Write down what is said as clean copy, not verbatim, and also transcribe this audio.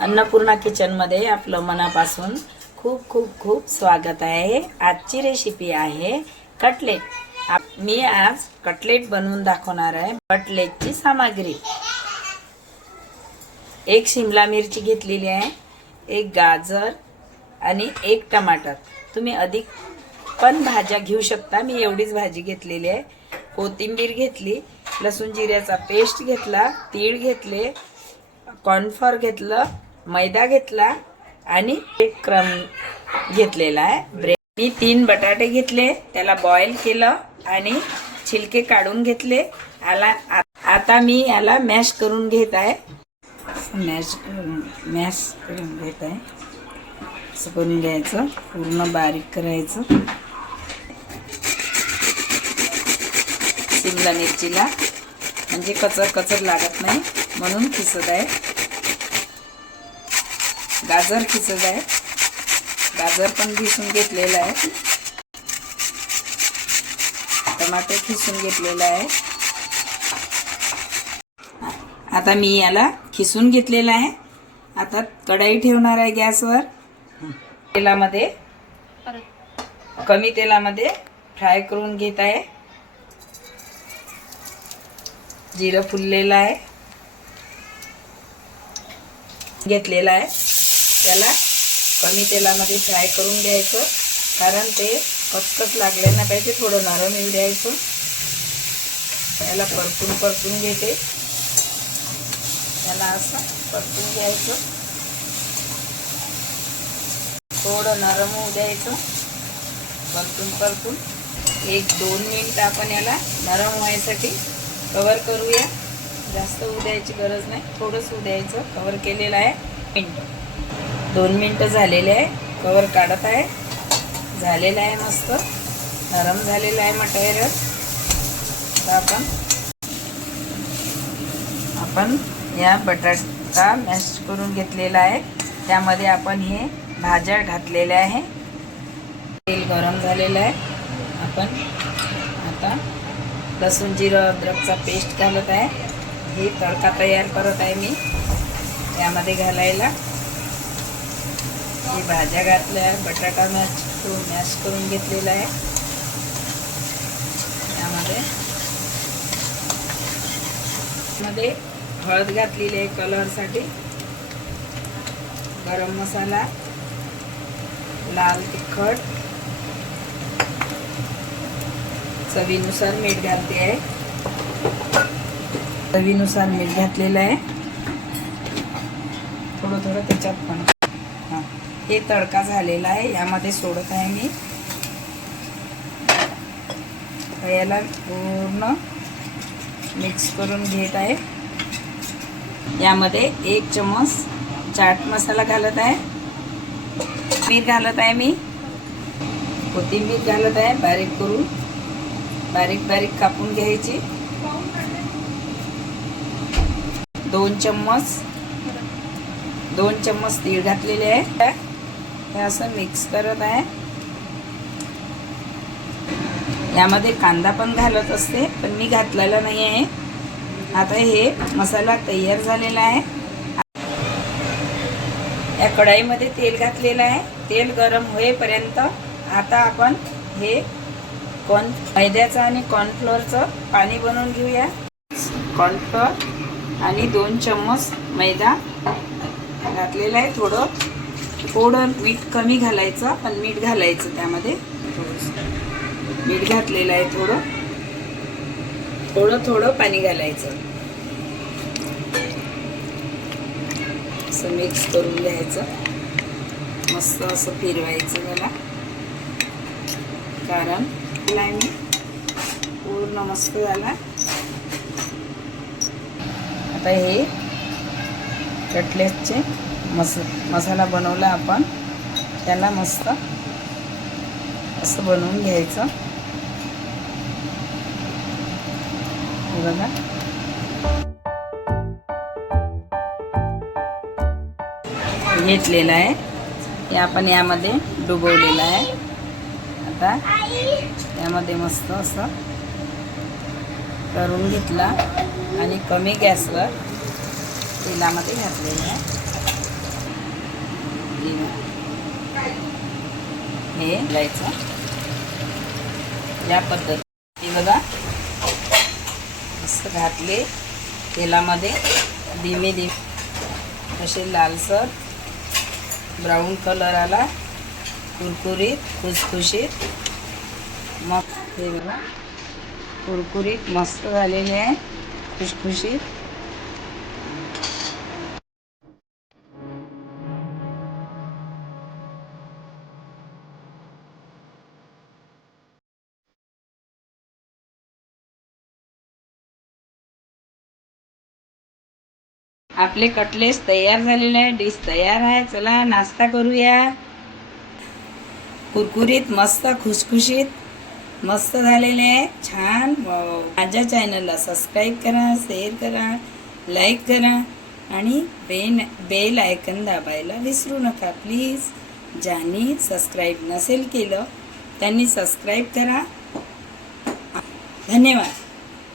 अन्नपूर्णा किचनमध्ये आपलं मनापासून खूप खूप खूप स्वागत आहे। आजची रेसिपी आहे कटलेट। मी आज कटलेट बनवून दाखवणार आहे। कटलेटची सामग्री: एक शिमला मिरची घेतलेली आहे, एक गाजर आणि एक टमाटर। तुम्ही अधिक पण भाज्या घेऊ शकता, मी एवढीच भाजी घेतलेली आहे। कोथिंबीर घेतली, लसूण जिऱ्याचा पेस्ट घेतला, तीळ घेतले, कॉर्नफ्लोअर घेतलं, मैदा घेतला आणि एक क्रम घेतलेला आहे। ब्रेड मी 3 बटाटे घेतले, त्याला बॉईल केलं आणि छिलके काढून घेतले। आता मी याला मॅश करून घेत आहे। मॅश करून घेत आहे। असं करून घ्यायचं, पूर्ण बारीक करायचं। शिमला मिरचीला म्हणजे कचर लागत नाही म्हणून खिसत आहे। गाजर खिसत आहे, गाजर पण खिसून घेतलेला आहे। टमाटर खिसून घेतलेला आहे। आता मी याला खिसून घेतलेला आहे। आता कढई ठेवणार आहे गॅसवर। तेलामध्ये कमी तेलामध्ये फ्राय करून घेत आहे। जिरं फुललेलं आहे घेतलेला आहे, त्याला कमी तेलामध्ये फ्राय करून घ्यायचं, कारण ते कचकच लागले ना पाहिजे, थोडं नरम येऊ द्यायचं। याला परतून घेते, त्याला असं परतून घ्यायचं, थोडं नरम होऊ द्यायचं। परतून 1-2 मिनिट आपण याला नरम व्हायसाठी कवर करूया। जास्त होऊ द्यायची गरज नाही, थोडंच होऊ द्यायचं। कवर केलेलं आहे। 2 मिनिटं झालेले आहे। कवर काढत आहे, झालेलं आहे, मस्त नरम झालेलं आहे मटेरियल। आता आपण या बटाटा मॅश करून घेतलेला आहे, त्यामध्ये आपण हे भाज्या घातलेल्या आहे। तेल गरम झालेलं आहे। आपण आता लसूण जिरं अद्रकचा पेस्ट घालत आहे। हे तडका तयार करत आहे मी यामध्ये घालायला। ही भाज्या घातल्या, बटाटा मॅश करून घेतलेला आहे। यामध्ये हळद घातलेली आहे कलरसाठी, गरम मसाला, लाल तिखट, चवीनुसार मीठ घालते आहे। चवीनुसार मीठ घातलेलं आहे, थोडं त्याच्यात पण। हे तडका झालेला आहे, यामध्ये सोडत आहे मी। याला पूर्ण मिक्स करून घेत आहे। यामध्ये 1 चम्मच चाट मसाला घालत आहे, मीठ घालत आहे मी, कोथिंबीर घालत आहे बारीक करून, बारीक कापून घ्यायची। 2 चम्मच तीळ घातलेले आहे। हे असं मिक्स करत आहे। यामध्ये कांदा पण घालत असते, पण मी घातलेला नाही आहे। आता हे मसाला तयार झालेला आहे। या कढईमध्ये तेल घातलेलं आहे, तेल गरम होईपर्यंत आता आपण हे मैद्याचं आणि कॉर्नफ्लोअरचं पाणी बनवून घेऊया। कॉर्नफ्लोअर आणि 2 चम्मच मैदा घातलेला आहे। थोडं मीठ कमी घालायचं, पण मीठ घालायचं त्यामध्ये। मीठ घातलेलं आहे, थोडं पाणी घालायचं। असं मिक्स करून घ्यायचं, मस्त असं फिरवायचं त्याला, कारण मी पूर्ण मस्त झाला। आता हे कटलेटचे मसाला बनवला आपण, त्याला मस्त असं बनवून घ्यायचं। बघा, घेतलेलं आहे, हे आपण यामध्ये डुबवलेलं आहे। आता यामध्ये मस्त असं करून घेतला आणि कमी गॅसवर तेलामध्ये घातलेलं आहे। हे घालायचं या पद्धती बघा. मस्त घातले तेलामध्ये धीमे धीमे असे लालसर ब्राऊन कलर आला, कुरकुरीत खुसखुशीत. मग हे बघा कुरकुरीत मस्त झालेले आहे, खुशखुशीत. आपले कटलेट्स तयार झालेले आहे. डिश तयार आहे. चला नाश्ता करूया. कुरकुरीत मस्त खुशखुशीत मस्त झालेले आहे, छान. माझ्या चॅनलला सबस्क्राईब करा, शेअर करा, लाईक करा आणि बेल आयकन दाबायला विसरू नका प्लीज. ज्यांनी सबस्क्राईब नसेल केलं त्यांनी सबस्क्राईब करा. धन्यवाद.